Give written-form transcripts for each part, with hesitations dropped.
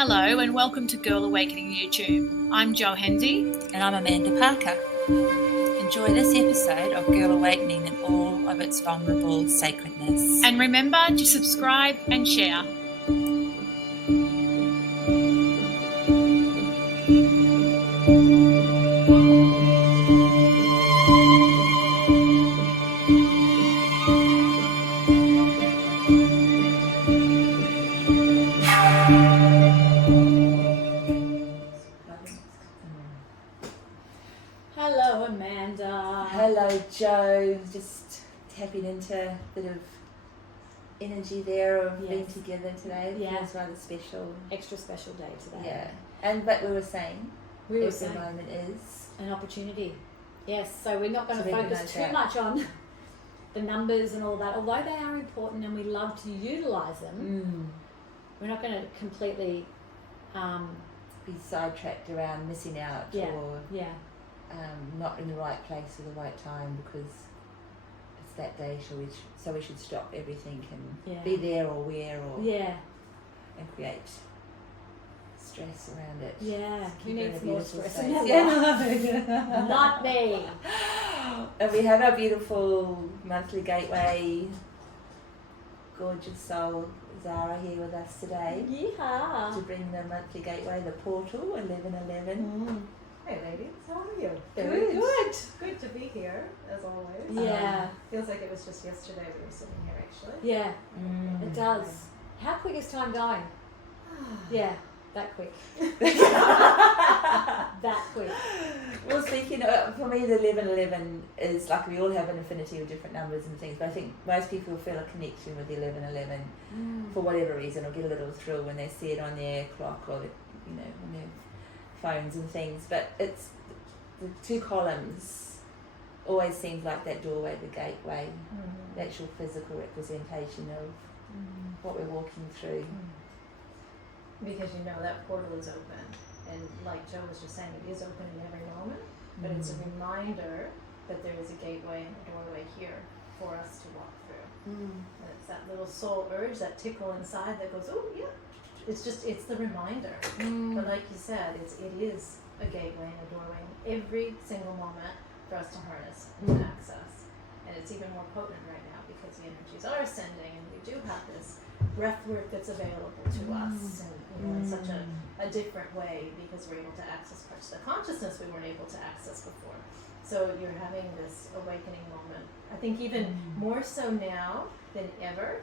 Hello and welcome to Girl Awakening YouTube. I'm Jo Hendy. And I'm Amanda Parker. Enjoy this episode of Girl Awakening in all of its vulnerable sacredness. And remember to subscribe and share. Hello, Amanda. Hello, Jo. Just tapping into a bit of energy there of being together today. It feels rather special. Extra special day today. Yeah. And but we were saying, every moment is an opportunity. Yes, so we're not going to focus too that. much on the numbers and all that, although they are important and we love to utilise them. We're not going to completely be sidetracked around missing out or not in the right place at the right time because it's that day, so we should stop everything and be there or where or and create stress around it. Yeah, who Keep it in needs a more beautiful stress space. in their life? Not me. And we have our beautiful monthly gateway, gorgeous soul Zhara here with us today Yeehaw. to bring the monthly gateway, the portal 1111. Hey ladies, how are you? Very good. Good to be here, as always. Yeah. Feels like it was just yesterday we were sitting here actually. Yeah, it does. How quick is time going? Yeah, that quick. That quick. Well, speaking of, for me, the 1111 is like we all have an affinity with different numbers and things, but I think most people feel a connection with the 1111 for whatever reason, or get a little thrill when they see it on their clock or on their phones and things. But it's the two columns always seems like that doorway, the gateway, the actual physical representation of what we're walking through. Because you know that portal is open. And like Jo was just saying, it is open in every moment, but it's a reminder that there is a gateway and a doorway here for us to walk through. And it's that little soul urge, that tickle inside that goes, oh yeah. It's the reminder. But like you said, it is a gateway and a doorway in every single moment for us to harness and to access. And it's even more potent right now because the energies are ascending and we do have this breath work that's available to us and in such a different way because we're able to access parts of the consciousness we weren't able to access before. So you're having this awakening moment. I think even more so now than ever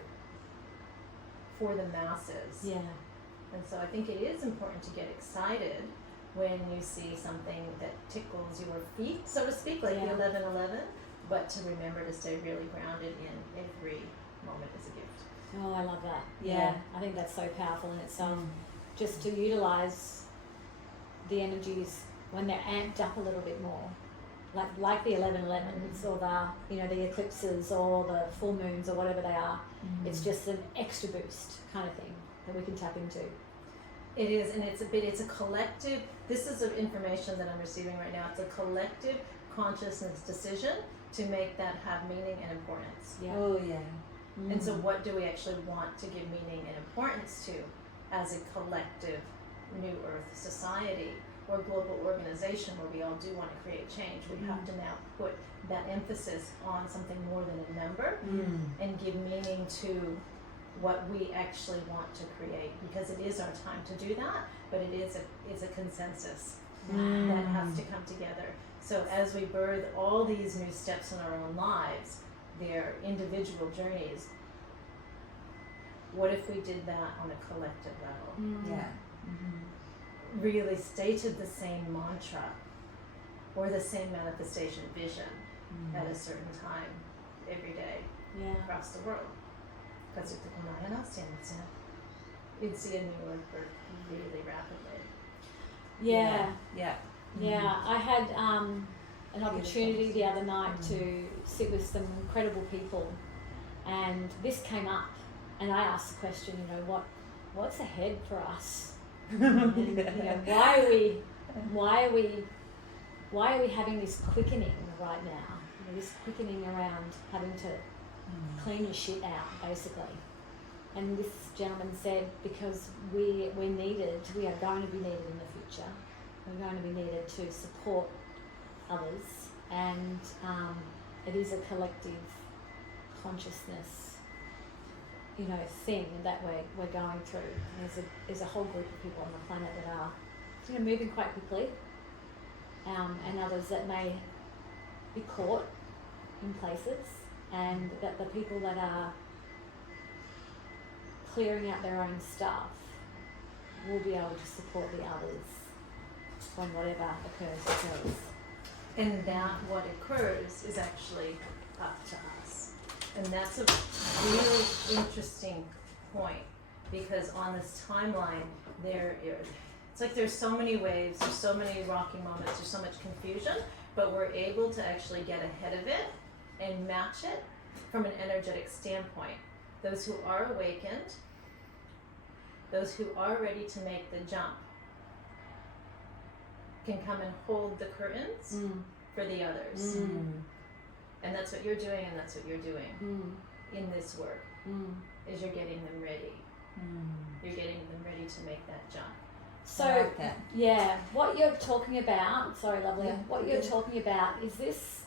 for the masses. Yeah. And so I think it is important to get excited when you see something that tickles your feet, so to speak, like the 1111, but to remember to stay really grounded in every moment is a gift. Oh, I love that. Yeah. I think that's so powerful, and it's just to utilize the energies when they're amped up a little bit more, like the 1111s or the eclipses or the full moons or whatever they are. It's just an extra boost kind of thing that we can tap into. It is, and it's a collective. This is the information that I'm receiving right now. It's a collective consciousness decision to make that have meaning and importance. Yeah. Oh yeah. And so what do we actually want to give meaning and importance to as a collective New Earth society or global organization where we all do want to create change? We have to now put that emphasis on something more than a number and give meaning to what we actually want to create, because it is our time to do that, but it is a consensus that has to come together. So as we birth all these new steps in our own lives, their individual journeys, what if we did that on a collective level? Yeah. Really stated the same mantra or the same manifestation vision at a certain time every day across the world. Because you'd see a new Earth birth really rapidly. Yeah. Yeah. I had an opportunity the other night to sit with some incredible people, and this came up, and I asked the question, what's ahead for us? And, why are we having this quickening right now? This quickening around having to clean your shit out, basically. And this gentleman said, because we are going to be needed in the future. We're going to be needed to support others, and it is a collective consciousness, thing that we're going through. And there's a whole group of people on the planet that are, moving quite quickly, and others that may be caught in places, and that the people that are clearing out their own stuff will be able to support the others when whatever occurs. And that what occurs is actually up to us. And that's a really interesting point, because on this timeline it's like there's so many waves, there's so many rocky moments, there's so much confusion, but we're able to actually get ahead of it and match it from an energetic standpoint. Those who are awakened, those who are ready to make the jump, can come and hold the curtains for the others. And that's what you're doing, and that's what you're doing in this work, is you're getting them ready. You're getting them ready to make that jump. So, I like that. yeah, what you're talking about, sorry lovely, Yeah, what you're talking about is this,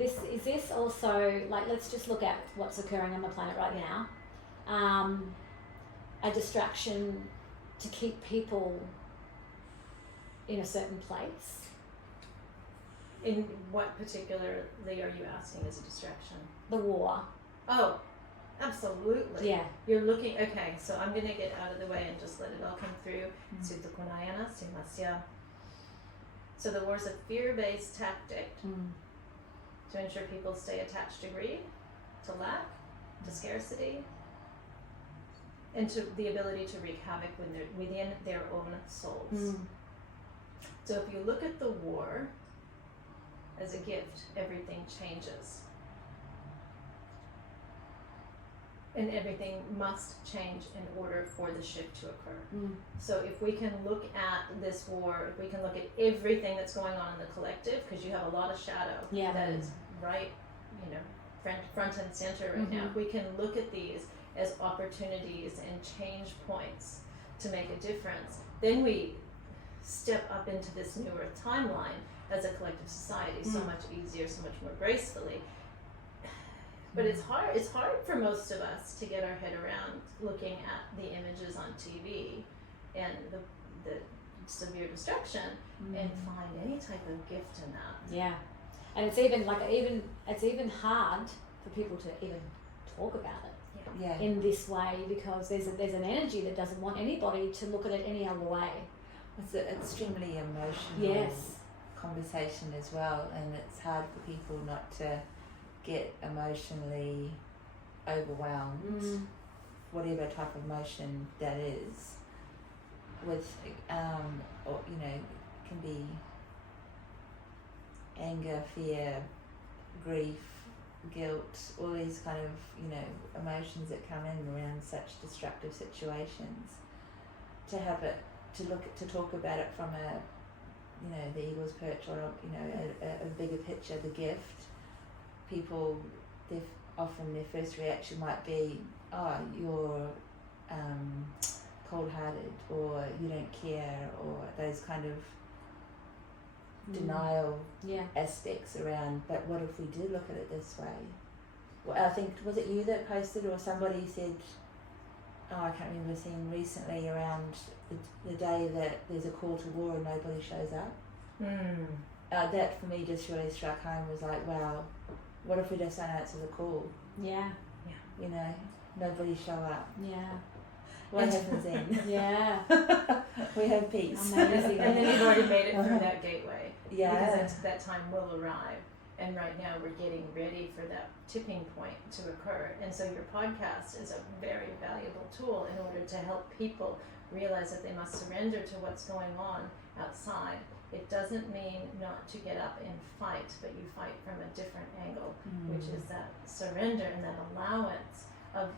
is this also, like, let's just look at what's occurring on the planet right now, a distraction to keep people in a certain place? In what particularly are you asking as a distraction? The war. Oh, absolutely. Yeah. You're looking, okay, so I'm going to get out of the way and just let it all come through. Sutakunayana, Simasya. So the war is a fear-based tactic to ensure people stay attached to greed, to lack, to scarcity, and to the ability to wreak havoc within their own souls. So if you look at the war as a gift, everything changes. And everything must change in order for the shift to occur. So if we can look at this war, if we can look at everything that's going on in the collective, because you have a lot of shadow that is right, front and center right now. If we can look at these as opportunities and change points to make a difference, then we step up into this newer timeline as a collective society so much easier, so much more gracefully. But it's hard for most of us to get our head around looking at the images on TV and the severe destruction and find any type of gift in that. Yeah. And it's even hard for people to even talk about it in this way, because there's an energy that doesn't want anybody to look at it any other way. It's an extremely emotional conversation as well, and it's hard for people not to get emotionally overwhelmed, whatever type of emotion that is, with or can be anger, fear, grief, guilt, all these kind of emotions that come in around such destructive situations. To have it, to talk about it from a the eagle's perch, or a bigger picture, the gift. People, often their first reaction might be, oh, you're cold-hearted, or you don't care, or those kind of denial aspects around. But what if we do look at it this way? Well, I think, was it you that posted, or somebody said, I can't remember seeing recently, around the day that there's a call to war and nobody shows up. That for me just really struck home, was like, wow, what if we just don't answer the call? Yeah. Nobody show up. Yeah. What happens then? Yeah. We have peace. Amazing. And then you've already made it through that gateway. Yeah. Because that time will arrive. And right now we're getting ready for that tipping point to occur. And so your podcast is a very valuable tool in order to help people realize that they must surrender to what's going on outside. It doesn't mean not to get up and fight, but you fight from a different angle, which is that surrender and that allowance of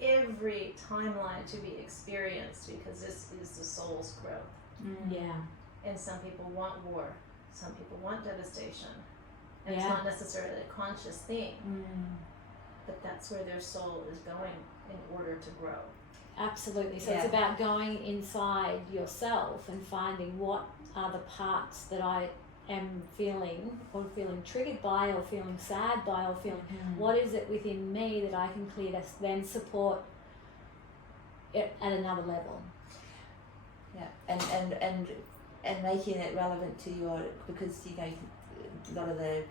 every timeline to be experienced, because this is the soul's growth. Yeah. And some people want war, some people want devastation, and it's not necessarily a conscious thing. but that's where their soul is going in order to grow. Absolutely. So it's about going inside yourself and finding what are the parts that I am feeling, or feeling triggered by, or feeling sad by, or feeling what is it within me that I can clear to then support it at another level. Yeah, and making it relevant to your, because you know a lot of the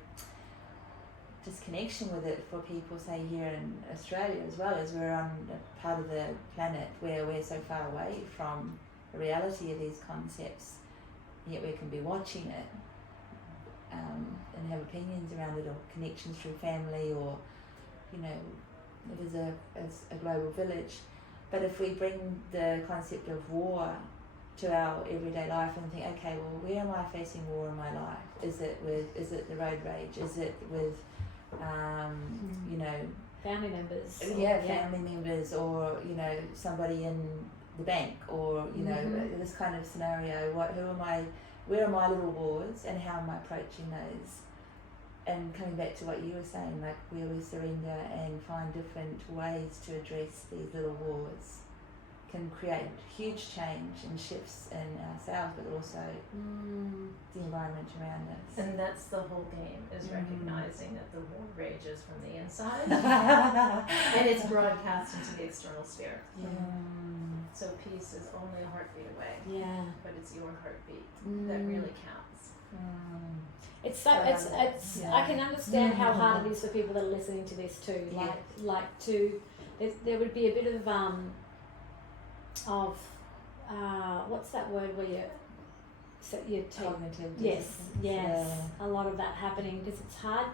disconnection with it for people, say here in Australia as well, as we're on a part of the planet where we're so far away from the reality of these concepts, yet we can be watching it and have opinions around it, or connections through family, or you know, it is a global village. But if we bring the concept of war to our everyday life and think, okay, well, where am I facing war in my life? Is it the road rage? Is it with you know, family members? Family members, or you know, somebody in the bank, or you know, this kind of scenario. Who am I? Where are my little wars, and how am I approaching those? And coming back to what you were saying, like where we surrender and find different ways to address these little wars, can create huge change and shifts in ourselves, but also the environment around us. And that's the whole game, is recognizing that the war rages from the inside and it's broadcast into the external sphere. So peace is only a heartbeat away. Yeah. But it's your heartbeat that really counts. It's so it's I can understand how hard it is for people that are listening to this too. There would be a bit of what's that word where you take cognitive a lot of that happening, because it's hard.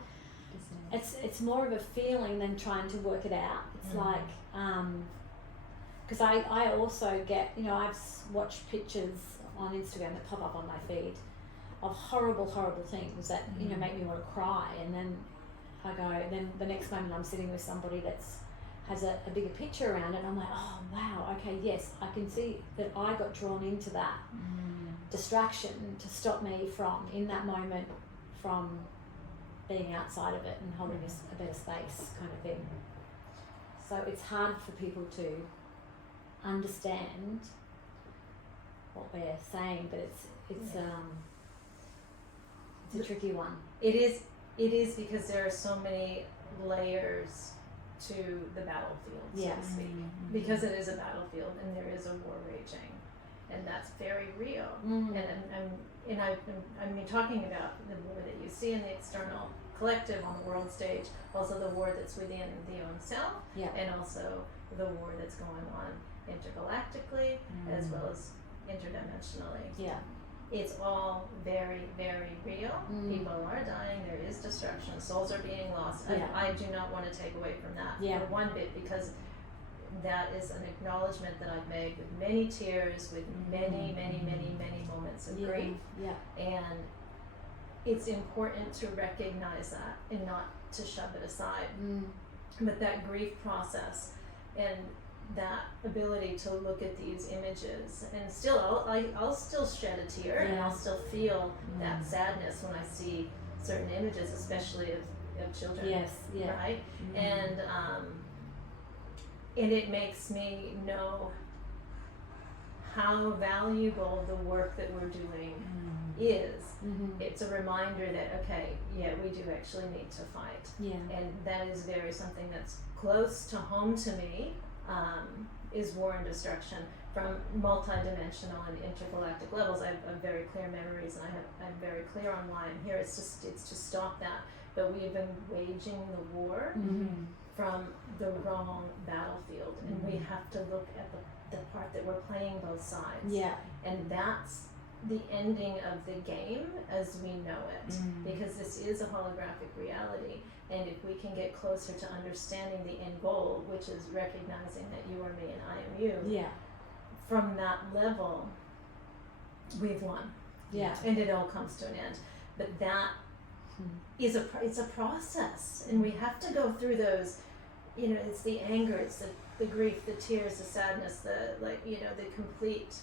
It's more of a feeling than trying to work it out. It's like because I also get, you know, I've watched pictures on Instagram that pop up on my feed of horrible things that you know make me want to cry, and then I go, then the next moment I'm sitting with somebody has a bigger picture around it, and I'm like, oh wow, okay, yes, I can see that I got drawn into that distraction to stop me from, in that moment, from being outside of it and holding a better space, kind of thing. So it's hard for people to understand what we're saying, but it's a tricky one. It is because there are so many layers to the battlefield, so to speak, because it is a battlefield and there is a war raging, and that's very real. And I've been talking about the war that you see in the external collective on the world stage, also the war that's within the own self, and also the war that's going on intergalactically as well as interdimensionally. It's all very, very real. People are dying, there is destruction, souls are being lost. I do not want to take away from that for one bit, because that is an acknowledgement that I've made with many tears, with many moments of grief. And it's important to recognize that and not to shove it aside. But that grief process and that ability to look at these images, and still I'll still shed a tear and I'll still feel that sadness when I see certain images, especially of children, right? And it makes me know how valuable the work that we're doing is. It's a reminder that we do actually need to fight, and that is very something that's close to home to me. Is war and destruction from multidimensional and intergalactic levels. I have very clear memories, and I'm very clear on why I'm here. It's to stop that. But we have been waging the war from the wrong battlefield, and we have to look at the part that we're playing both sides. And that's the ending of the game as we know it, because this is a holographic reality. And if we can get closer to understanding the end goal, which is recognizing that you are me and I am you, from that level, we've won. And it all comes to an end. But that is it's a process, and we have to go through those. You know, it's the anger, it's the grief, the tears, the sadness, the complete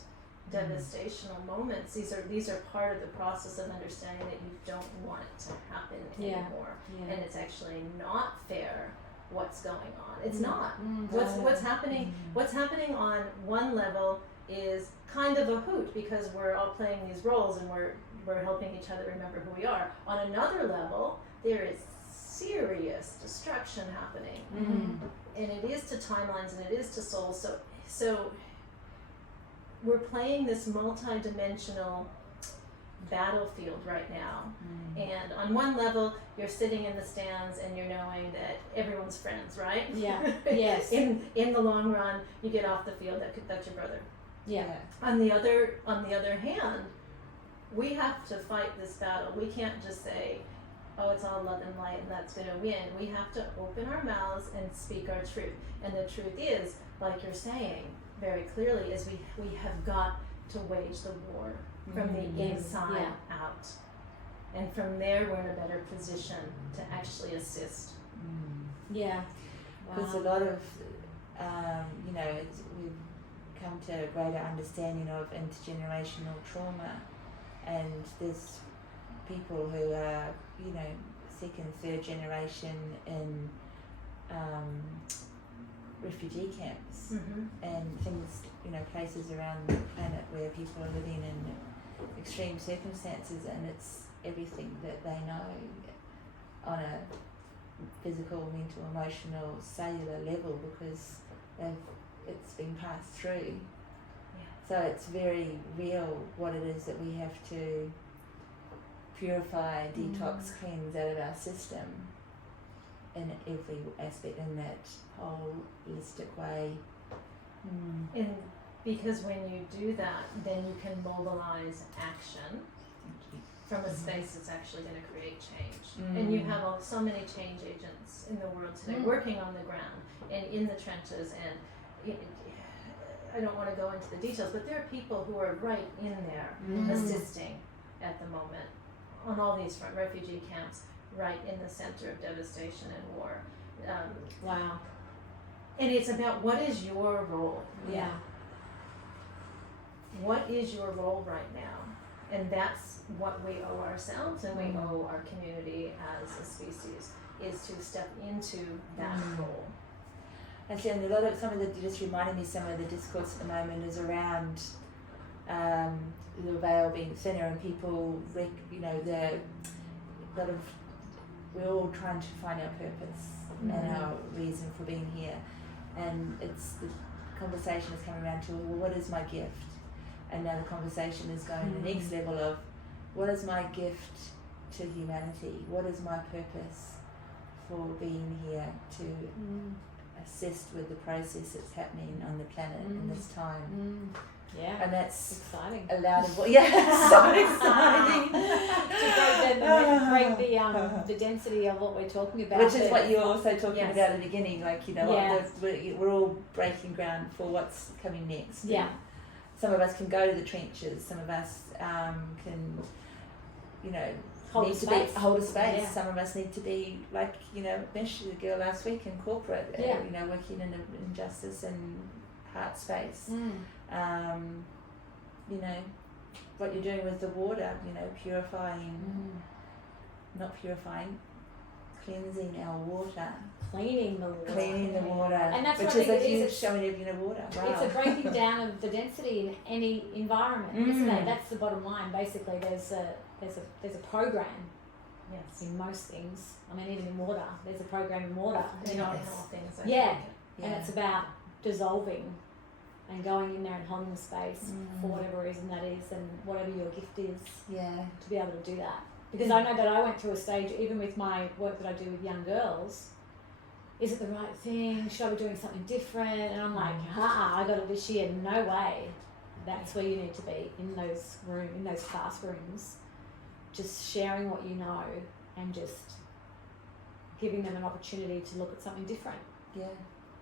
devastational moments. These are part of the process of understanding that you don't want it to happen anymore, and it's actually not fair what's going on. It's not. What's happening on one level is kind of a hoot because we're all playing these roles and we're helping each other remember who we are. On another level, there is serious destruction happening. And it is to timelines and it is to souls. So we're playing this multi-dimensional battlefield right now. And on one level, you're sitting in the stands and you're knowing that everyone's friends, right? Yeah. Yes. In the long run, you get off the field, that's your brother. Yeah. On the other hand, we have to fight this battle. We can't just say, oh, it's all love and light and that's going to win. We have to open our mouths and speak our truth. And the truth is, like you're saying very clearly, is we have got to wage the war from the inside out. And from there, we're in a better position to actually assist. Yeah. Because a lot of, we've come to a greater understanding of intergenerational trauma, and there's people who are, second, third generation in refugee camps and things, places around the planet where people are living in extreme circumstances, and it's everything that they know on a physical, mental, emotional, cellular level because it's been passed through. So it's very real what it is that we have to purify, detox, cleanse out of our system in every aspect, in that holistic way. And because when you do that, then you can mobilize action from a space that's actually going to create change. And you have so many change agents in the world today working on the ground and in the trenches, and I don't want to go into the details, but there are people who are right in there assisting at the moment on all these front refugee camps, right in the center of devastation and war. Wow. And it's about, what is your role? Yeah. What is your role right now? And that's what we owe ourselves, and we owe our community as a species, is to step into that role. And so just reminding me, some of the discourse at the moment is around the veil being thinner, and people, we're all trying to find our purpose and our reason for being here. And it's the conversation is coming around to, well, what is my gift? And now the conversation is going to the next level of, what is my gift to humanity? What is my purpose for being here to assist with the process that's happening on the planet in this time? Yeah. And that's exciting. It's so exciting. To break the density of what we're talking about. Which is what you were also talking about at the beginning, we're all breaking ground for what's coming next. Yeah. Some of us can go to the trenches, some of us can, hold a space. Yeah. Some of us need to be like, Mish, the girl last week in corporate, working in injustice and heart space. What you're doing with the water, purifying, not purifying, cleansing our water. Cleaning the water. And that's which what is a huge showing of water. Wow. It's a breaking down of the density in any environment, isn't it? That's the bottom line. Basically, there's a program. Yes. In most things, I mean, even in water, there's a program in water. In all things. And it's about dissolving and going in there and holding the space for whatever reason that is, and whatever your gift is. Yeah. To be able to do that, because I know that I went through a stage, even with my work that I do with young girls. Is it the right thing? Should I be doing something different? And I'm like, I got it this year. No way. That's where you need to be, in those classrooms, just sharing what you know and just giving them an opportunity to look at something different. Yeah.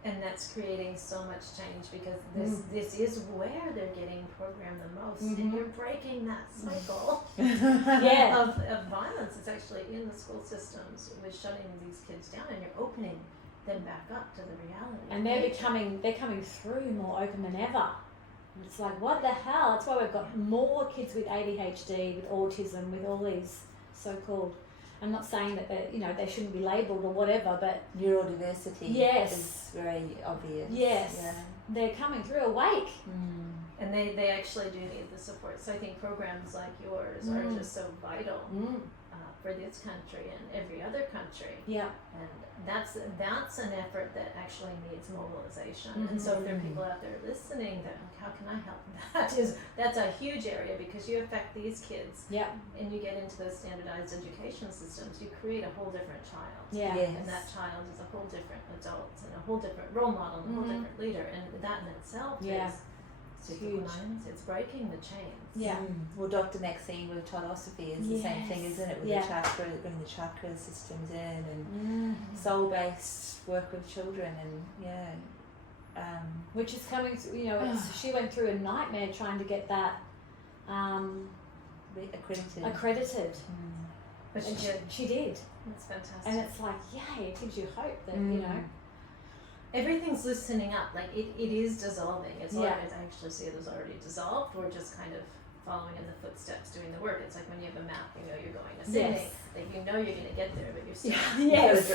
And that's creating so much change, because this is where they're getting programmed the most, and you're breaking that cycle of violence. It's actually in the school systems with shutting these kids down, and you're opening them back up to the reality. And they're coming through more open than ever. And it's like, what the hell? That's why we've got more kids with ADHD, with autism, with all these so-called. I'm not saying that they shouldn't be labelled or whatever, but neurodiversity yes, is very obvious. Yes, yeah. They're coming through awake. And they actually do need the support. So I think programs like yours are just so vital for this country and every other country. Yeah. And that's an effort that actually needs mobilization. And so if there are people out there listening that, how can I help? That's a huge area, because you affect these kids. Yeah. And you get into those standardized education systems, you create a whole different child. Yeah. Yes. And that child is a whole different adult and a whole different role model and a whole different leader. And that in itself is huge. It's breaking the chains. Yeah. Well, Dr. Maxine with Telosophy is the same thing, isn't it? With the chakra, bringing the chakra systems in, and soul-based work with children, and which is coming through. She went through a nightmare trying to get that accredited. But she did. She did. That's fantastic. And it's like, yay! It gives you hope that everything's loosening up. Like it is dissolving. It's I actually see it as already dissolved. We're just kind of following in the footsteps, doing the work. It's like when you have a map, you're going to Sydney. Like you're going to get there, but you're still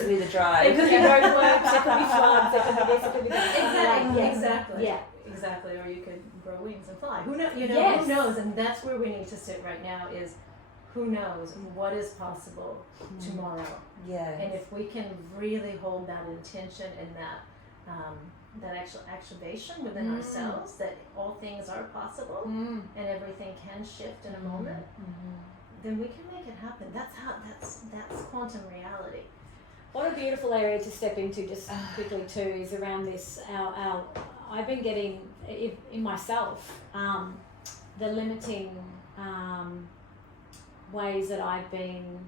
with the drive. It could be roadworks, it could be floods, it could be this, it could be that. Exactly. Yeah. Exactly. Or you could grow wings and fly. Who knows? Yes. Who knows? And that's where we need to sit right now. Is who knows what is possible tomorrow? Yeah. And if we can really hold that intention and that actual activation within ourselves, that all things are possible and everything can shift in a moment, then we can make it happen. That's quantum reality. What a beautiful area to step into, just quickly too, is around this. I've been getting in myself the limiting ways that I've been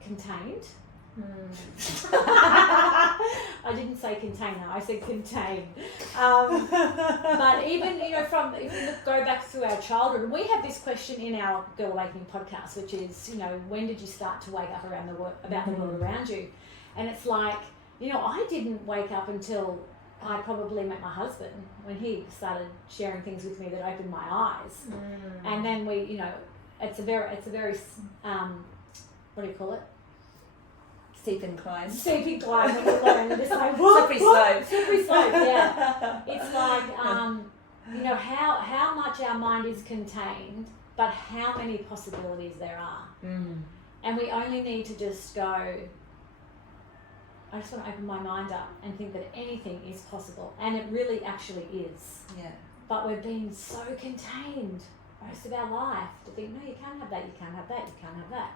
contained. I didn't say container, I said contain. But even, if you go back through our childhood, and we have this question in our Girl Awakening podcast, which is, when did you start to wake up around about the world around you? And it's like, I didn't wake up until I probably met my husband, when he started sharing things with me that opened my eyes. And then we, it's a very what do you call it? Steep incline. When you learn, it's like slippery slope. Slippery slope, yeah. It's like how much our mind is contained, but how many possibilities there are. And we only need to just go, I just want to open my mind up and think that anything is possible, and it really actually is. Yeah. But we've been so contained most of our life to think, no, you can't have that, you can't have that, you can't have that.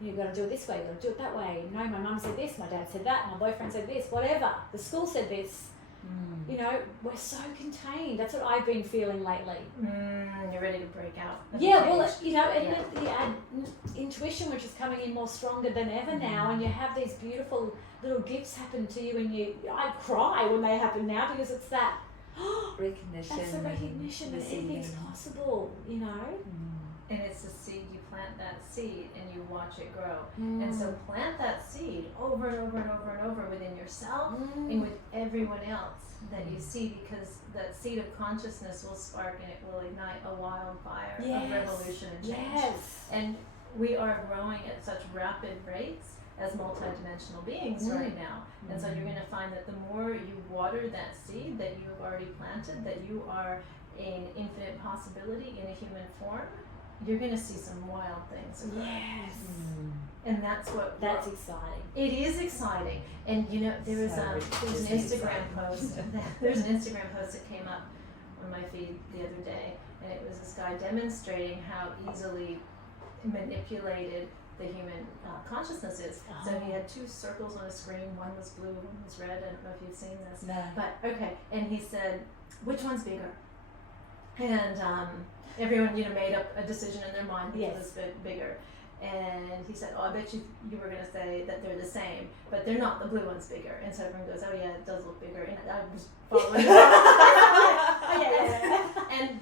You've got to do it this way, you've got to do it that way. No, my mum said this, my dad said that, my boyfriend said this, whatever. The school said this. We're so contained. That's what I've been feeling lately. You're ready to break out. Yeah, well, the intuition, which is coming in more stronger than ever now, and you have these beautiful little gifts happen to you, and I cry when they happen now, because it's that recognition. That's the recognition that anything's possible, And it's a seed. You plant that seed and you watch it grow. And so plant that seed over and over and over and over within yourself and with everyone else that you see, because that seed of consciousness will spark and it will ignite a wildfire of revolution and change. And we are growing at such rapid rates as multidimensional beings right now. And so you're going to find that the more you water that seed that you have already planted, that you are an infinite possibility in a human form, you're going to see some wild things occur. Yes. And that's exciting. It is exciting. And there was an Instagram post. There's an Instagram post that came up on my feed the other day, and it was this guy demonstrating how easily manipulated the human consciousness is. So he had two circles on a screen. One was blue, one was red. I don't know if you've seen this. No. But okay. And he said, which one's bigger? And everyone, made up a decision in their mind which was bigger. And he said, I bet you were going to say that they're the same, but they're not. The blue one's bigger. And so everyone goes, oh yeah, it does look bigger. And I was following and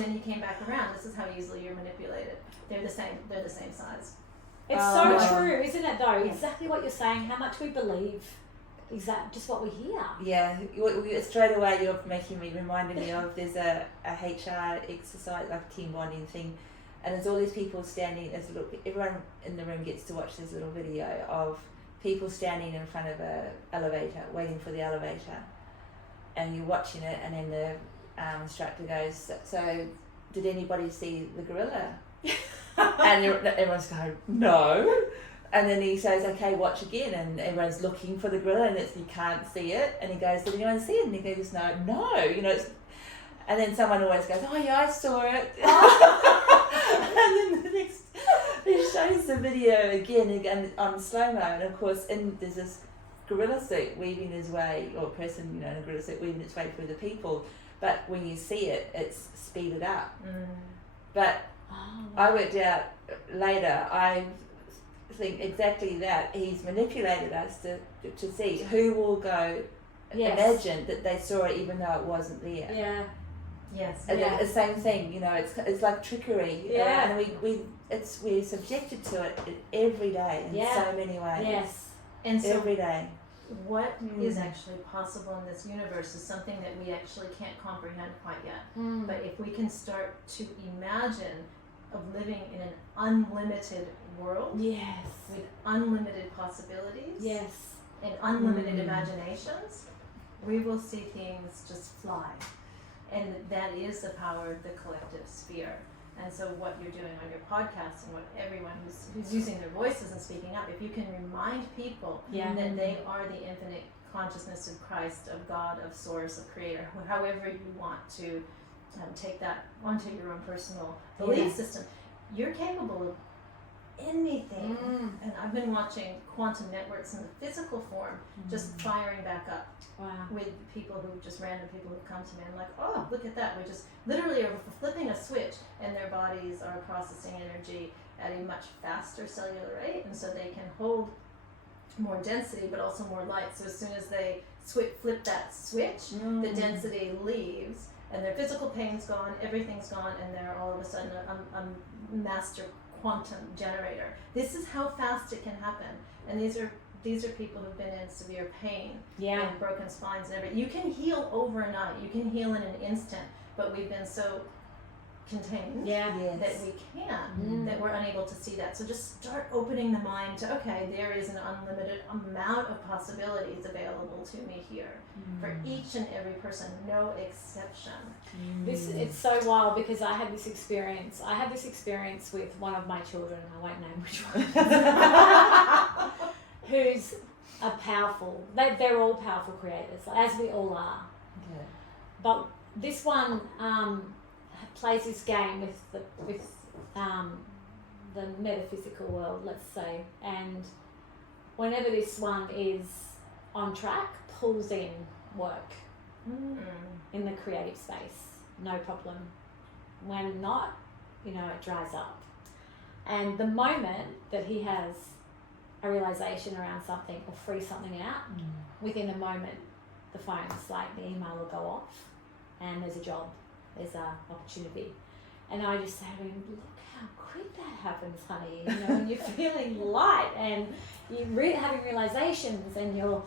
then he came back around. This is how easily you're manipulated. They're the same. They're the same size. It's true, isn't it though? Yes. Exactly what you're saying, how much we believe. Is that just what we hear? Yeah, straight away you're reminding me of, there's a HR exercise, like a team bonding thing, and there's all these people standing. Everyone in the room gets to watch this little video of people standing in front of a elevator, waiting for the elevator, and you're watching it, and then the instructor goes, "So, did anybody see the gorilla?" And everyone's going, "No." And then he says, "Okay, watch again," and everyone's looking for the gorilla, and you can't see it. And he goes, "Did anyone see it?" And he goes, "No." And then someone always goes, "Oh yeah, I saw it." And then the next, he shows the video again on slow mo, and of course, there's this gorilla suit weaving his way, or person, in a gorilla suit weaving its way through the people. But when you see it, it's speeded up. But I worked out later, I think exactly that. He's manipulated us to see who will go imagine that they saw it even though it wasn't there. Yeah. Yes. And the same thing, it's like trickery. Yeah. And we're subjected to it every day in so many ways. Yes. And so every day. what is actually possible in this universe is something that we actually can't comprehend quite yet. But if we can start to imagine of living in an unlimited world Yes. with unlimited possibilities Yes. and unlimited imaginations, we will see things just fly. And that is the power of the collective sphere. And so what you're doing on your podcast, and what everyone who's using their voices and speaking up, if you can remind people that they are the infinite consciousness of Christ, of God, of Source, of Creator, however you want to take that onto your own personal belief system, you're capable of anything. And I've been watching quantum networks in the physical form just firing back up. Wow. With random people who come to me, I'm like, oh, look at that. We just literally are flipping a switch, and their bodies are processing energy at a much faster cellular rate, and so they can hold more density, but also more light. So as soon as they flip that switch, the density leaves, and their physical pain's gone, everything's gone, and they're all of a sudden a master quantum generator. This is how fast it can happen, and these are people who've been in severe pain and broken spines and everything. You can heal overnight. You can heal in an instant, but we've been so contained that we can, that we're unable to see that. So just start opening the mind to, okay, there is an unlimited amount of possibilities available to me here for each and every person, no exception. It's so wild because I had this experience. With one of my children. I won't name which one. Who's a powerful. They're all powerful creators, as we all are. Yeah. But this one plays this game with the metaphysical world, let's say, and whenever this one is on track, pulls in work in the creative space, no problem. When not, it dries up. And the moment that he has a realization around something or freeze something out, within a moment the email will go off and there's a job, there's a opportunity. And I just say to him, look how quick that happens, honey. When you're feeling light and you're having realizations and you're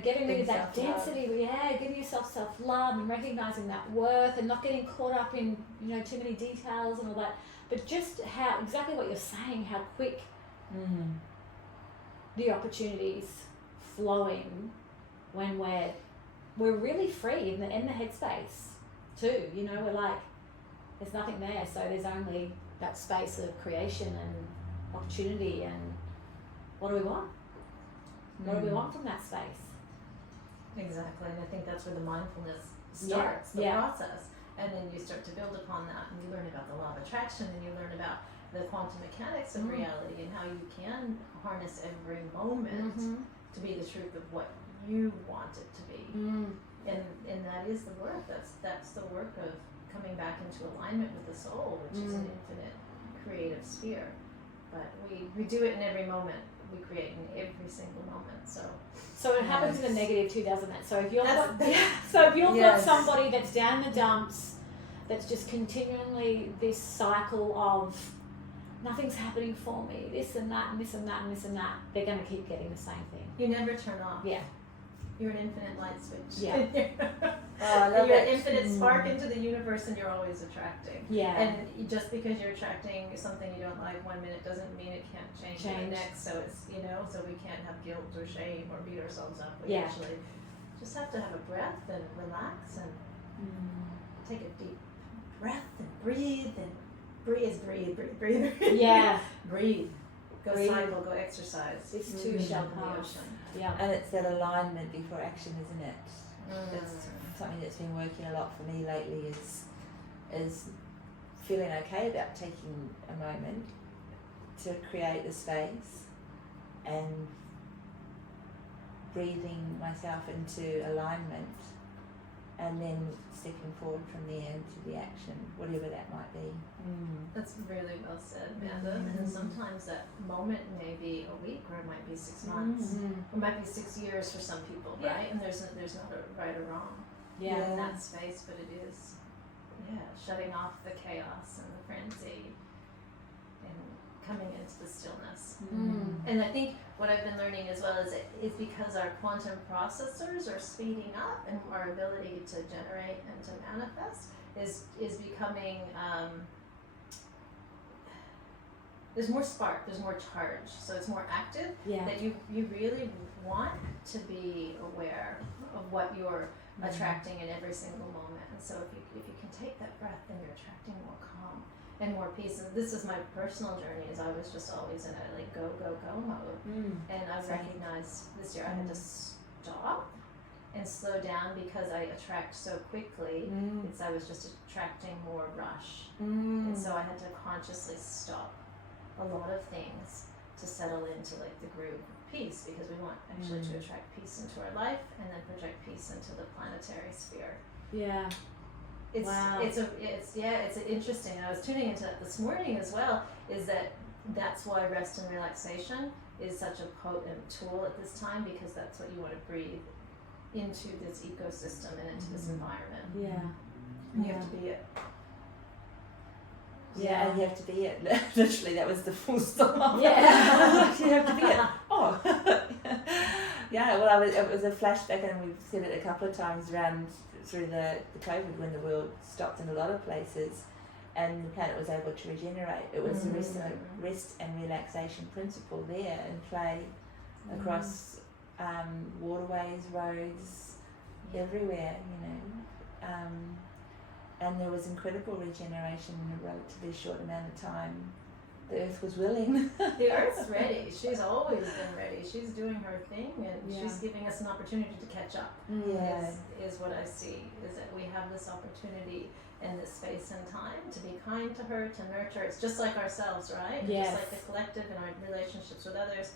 getting rid of that density, giving yourself self-love and recognizing that worth and not getting caught up in too many details and all that, but just exactly what you're saying, how quick the opportunities flowing when we're really free in the headspace too. We're like, there's nothing there, so there's only that space of creation and opportunity. And what do we want? What do we want from that space? Exactly, and I think that's where the mindfulness starts, the process, and then you start to build upon that, and you learn about the law of attraction, and you learn about the quantum mechanics of reality and how you can harness every moment to be the truth of what you want it to be. And that is the work. That's the work of coming back into alignment with the soul, which is an infinite creative sphere. But we do it in every moment. We create in every single moment. So it happens in a negative too, doesn't it? So if you've got somebody that's down in the dumps, that's just continually this cycle of nothing's happening for me, this and that and this and that and this and that, they're going to keep getting the same thing. You never turn off. Yeah. You're an infinite light switch. Yeah. Oh, I love You're it. an infinite spark into the universe, and you're always attracting. Yeah. And just because you're attracting something you don't like one minute doesn't mean it can't change the next. So it's, so we can't have guilt or shame or beat ourselves up. We actually just have to have a breath and relax and take a deep breath and breathe. Breathe. Yeah. Breathe. Go Breathe. Cycle, go exercise. This too shall In the pass. ocean. Yeah. And it's that alignment before action, isn't it? It's something that's been working a lot for me lately is feeling okay about taking a moment to create the space and breathing myself into alignment and then stepping forward from there into the action, whatever that might be. That's really well said, Amanda. And sometimes that moment may be a week, or it might be 6 months, or it might be 6 years for some people, right? And there's not a right or wrong in that space, but it is, shutting off the chaos and the frenzy and coming into the stillness. And I think what I've been learning as well is because our quantum processors are speeding up, and our ability to generate and to manifest is becoming there's more spark, there's more charge, so it's more active. That you really want to be aware of what you're attracting in every single moment. And so if you can take that breath, then you're attracting more calm and more peace. And this is my personal journey, is I was just always in a go mode. And I recognized this year I had to stop and slow down because I attract so quickly. I was just attracting more rush. And so I had to consciously stop a lot of things to settle into like the groove of peace, because we want actually to attract peace into our life and then project peace into the planetary sphere. It's interesting. I was tuning into that this morning as well, that's why rest and relaxation is such a potent tool at this time, because that's what you want to breathe into this ecosystem and into this environment. And you have to be it. And you have to be it. Literally, that was the full stop. Yeah. You have to be it. Oh. Well, it was a flashback, and we've said it a couple of times through the COVID, when the world stopped in a lot of places and the planet was able to regenerate. It was the rest and relaxation principle there in play across waterways, roads, everywhere, and there was incredible regeneration in a relatively short amount of time. The earth was willing. The earth's ready. She's always been ready. She's doing her thing, and she's giving us an opportunity to catch up. Is what I see, is that we have this opportunity in this space and time to be kind to her, to nurture. It's just like ourselves, right? Just like the collective and our relationships with others,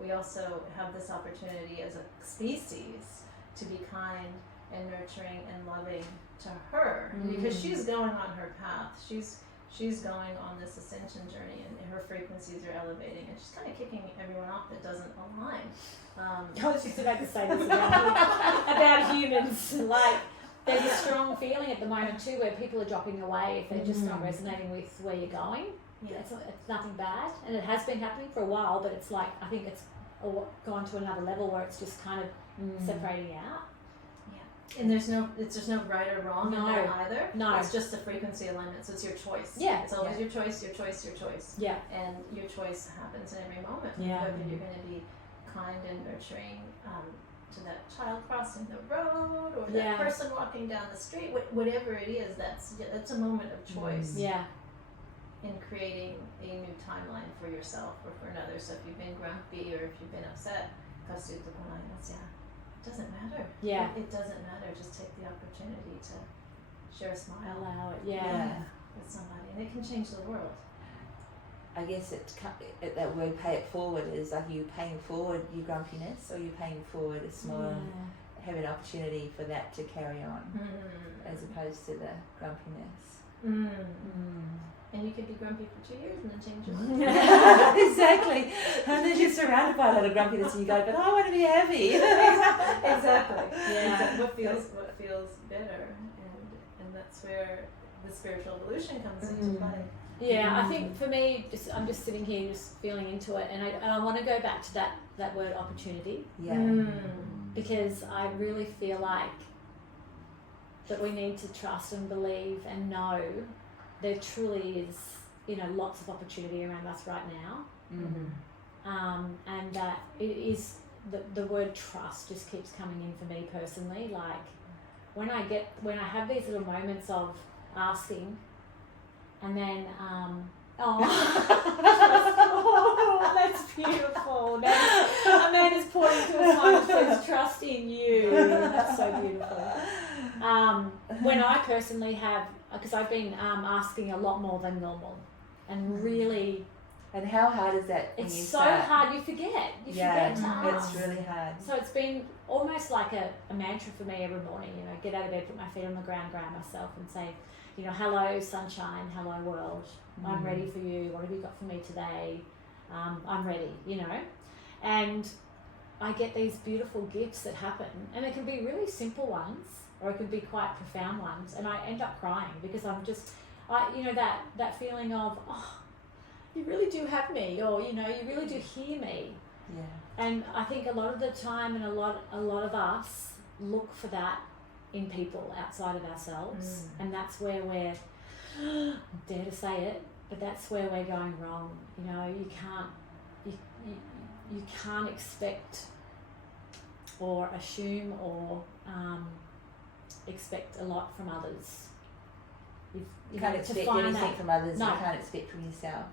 we also have this opportunity as a species to be kind and nurturing and loving to her, because she's going on her path. She's going on this ascension journey, and her frequencies are elevating, and she's kind of kicking everyone off that doesn't align. I was just about to say this about humans. Like, there's a strong feeling at the moment too, where people are dropping away if they're just not resonating with where you're going. It's nothing bad, and it has been happening for a while, but it's like, I think it's gone to another level where it's just kind of separating out. And there's no right or wrong in that either. No. It's just a frequency alignment, so it's your choice. It's always your choice. And your choice happens in every moment. Whether you're going to be kind and nurturing to that child crossing the road, or that person walking down the street, whatever it is, that's a moment of choice. In creating a new timeline for yourself or for another. So if you've been grumpy or if you've been upset, it doesn't matter. It doesn't matter. Just take the opportunity to share a smile. Allow it. With somebody, and it can change the world. I guess that word "pay it forward" is like, you paying forward your grumpiness, or you paying forward a smile, have an opportunity for that to carry on, as opposed to the grumpiness. And you could be grumpy for 2 years and then change your mind. Exactly. And then you're surrounded by a lot of grumpiness, and you go, but I want to be happy. Exactly. What feels better, and that's where the spiritual evolution comes into play. I think for me, I'm just sitting here, just feeling into it, and I want to go back to that word opportunity. because I really feel like that we need to trust and believe and know there truly is, you know, lots of opportunity around us right now. And that it is, the word trust just keeps coming in for me personally. Like when I have these little moments of asking, and then oh, that's beautiful. Amanda's pointing to a sign that says trust in you. That's so beautiful. When I personally have, because I've been asking a lot more than normal, and really. And how hard is that when It's you so start? hard. You forget to ask. It's really hard. So it's been almost like a mantra for me every morning. You know, get out of bed, put my feet on the ground, ground myself, and say, you know, hello sunshine, hello world. I'm ready for you. What have you got for me today? I'm ready. You know, and I get these beautiful gifts that happen, and it can be really simple ones, or it can be quite profound ones, and I end up crying because you know, that feeling of, oh, you really do have me, or you know, you really do hear me. Yeah. And I think a lot of the time, and a lot of us look for that in people outside of ourselves, and that's where we're, dare to say it, but that's where we're going wrong. You know, you can't expect or assume or expect a lot from others. You can't expect anything from others. No. You can't expect from yourself.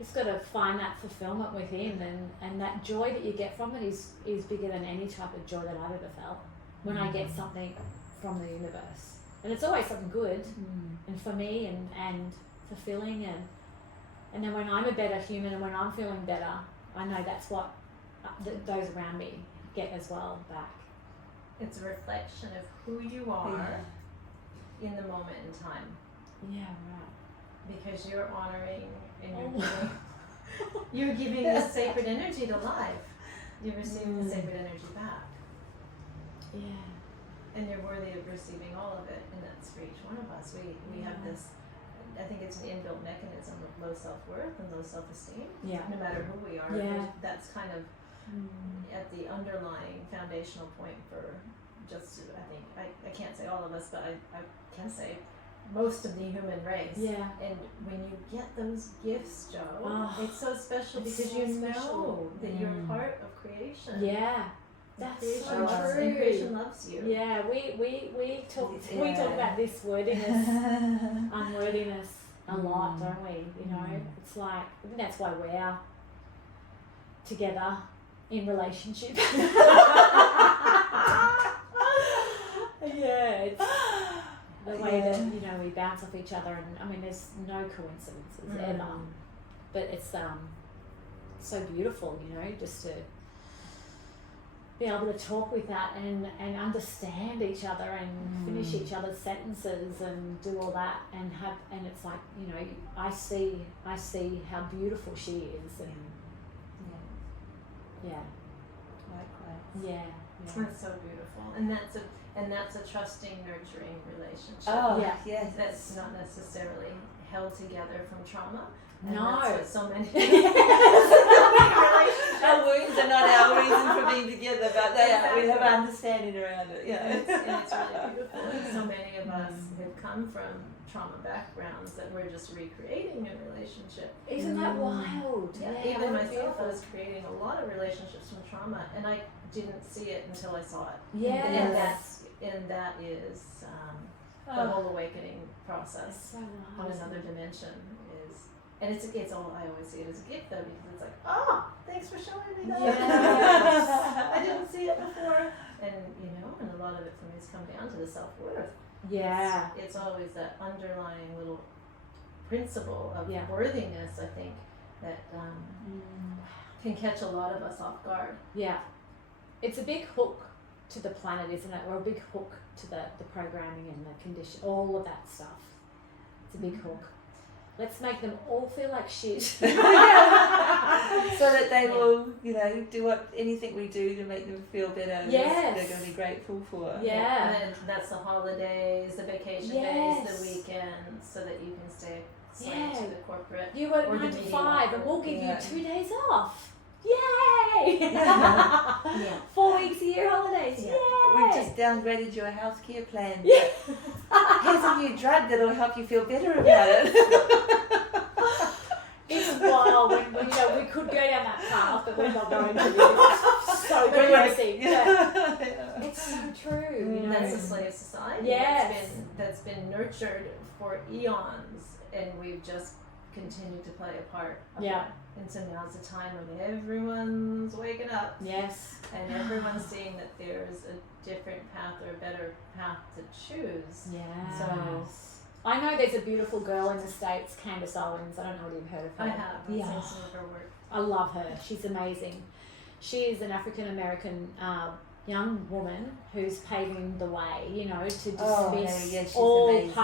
You've got to find that fulfillment within, and that joy that you get from it is bigger than any type of joy that I've ever felt when I get something from the universe. And it's always something good, and for me, and fulfilling, and then when I'm a better human and when I'm feeling better, I know that's what those around me get as well back. It's a reflection of who you are in the moment in time. Yeah, right. Because you're honoring and you're giving this sacred energy to life. You're receiving the sacred energy back. Yeah. And you're worthy of receiving all of it, and that's for each one of us. We have this, I think it's an inbuilt mechanism of low self-worth and low self-esteem. Yeah. No matter who we are. Yeah. That's kind of at the underlying foundational point for just, I think, I can't say all of us, but I can say most of the human race. Yeah. And when you get those gifts, Jo, it's so special it's because so you special. know that you're part of creation. Yeah. That's so true. And creation loves you. Yeah, we talk about this worthiness, unworthiness a lot, don't we? You know, it's like, I think that's why we're together in relationship. Yeah, it's the way that, you know, we bounce off each other, and I mean, there's no coincidences ever, but it's so beautiful, you know, just to be able to talk with that and understand each other and finish each other's sentences and do all that and it's like, you know, I see how beautiful she is, and Likewise. yeah. That's so beautiful, and that's a trusting, nurturing relationship. Oh, yeah. Yes. That's not necessarily held together from trauma. And No. that's what so many Our wounds are not our reason for being together, but they are. We have understanding around it. Yeah. And it's really beautiful. And so many of us have come from trauma backgrounds that we're just recreating a relationship. Isn't that wild? Yeah, even myself, I was creating a lot of relationships from trauma, and I didn't see it until I saw it. Yes. And that is the whole awakening process So on nice. another dimension is, and it's all, I always see it as a gift though, because it's like, oh, thanks for showing me that. Yes. I didn't see it before, and you know, and a lot of it for me has come down to the self-worth. Yeah. It's always that underlying little principle of Yeah. worthiness, I think, that can catch a lot of us off guard. Yeah. It's a big hook to the planet, isn't it? Or a big hook to the programming and the condition, all of that stuff. It's a big hook. Let's make them all feel like shit. So that they will, you know, do anything we do to make them feel better. Yes. They're going to be grateful for. Yeah. And then that's the holidays, the vacation Yes. days, the weekends, so that you can stay Yeah. to the corporate. You work Or the 9 to meeting 5 and we'll give Yeah. you 2 days off. Yay! Yeah. 4 weeks a year holidays. Yeah. Yay! We've just downgraded your healthcare plan. Yeah. Here's a new drug that'll help you feel better about it. It's wild when you know we could go down that path, but we're not going to. It's so depressing. Yeah. It's so true. You know, That's a slave society Yes. that's been nurtured for eons, and we've just continued to play a part of Yeah. that. And so now's the time when everyone's waking up yes. and everyone's seeing that there's a different path or a better path to choose. Yeah. So I know there's a beautiful girl in the States, Candace Owens. I don't know whether you've heard of her. I have. I've Yeah. seen some of her work. I love her. She's amazing. She is an African American young woman who's paving the way, you know, to dismiss she's all amazing.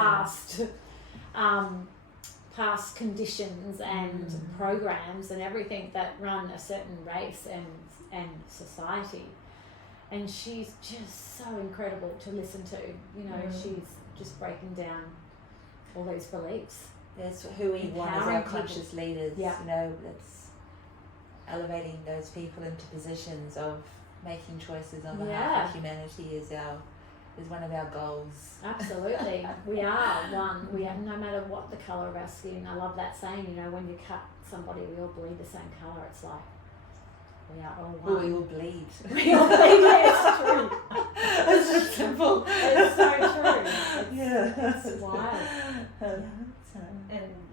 past conditions and programs and everything that run a certain race and society. And she's just so incredible to listen to. You know, she's just breaking down all these beliefs. That's who we want as Empowering our people. conscious leaders. Yeah. You know, that's elevating those people into positions of making choices on behalf of humanity is one of our goals. Absolutely. We are one. We are, no matter what the colour of our skin. I love that saying, you know, when you cut somebody, we all bleed the same colour. It's like, we are all Well, one. we all bleed. We all bleed, yeah, it's true. It's so simple. It's so true. It's, Yeah. it's wild.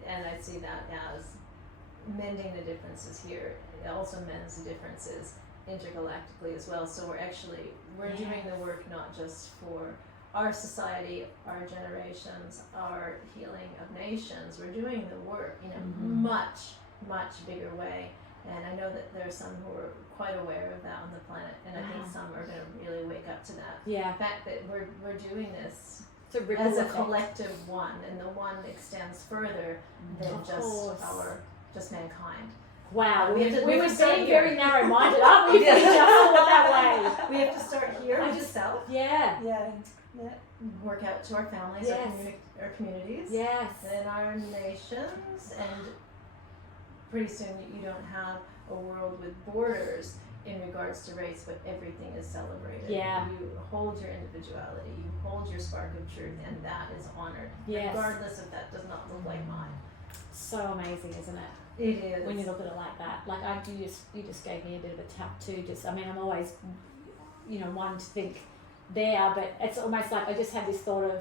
And I see that as mending the differences here. It also mends the differences intergalactically as well. So we're doing the work not just for our society, our generations, our healing of nations. We're doing the work in a much, much bigger way. And I know that there are some who are quite aware of that on the planet, and I think some are going to really wake up to that. Yeah. The fact that we're doing this It's a ripple as a effect. collective one, and the one extends further than Of just course. just mankind. Wow, We we have to- were we have to start being here. very narrow-minded, aren't we? If we just thought that We have to start here I with just- yourself, way. Yeah. Yeah. work out to our families, Yes. our communities, Yes. then our nations, and pretty soon you don't have a world with borders in regards to race, but everything is celebrated. Yeah. You hold your individuality, you hold your spark of truth, and that is honored, Yes. regardless if that does not look like mine. So amazing, isn't it? It is. When you look at it like that. Like you just gave me a bit of a tap too. I'm always, you know, one to think there, but it's almost like I just had this thought of,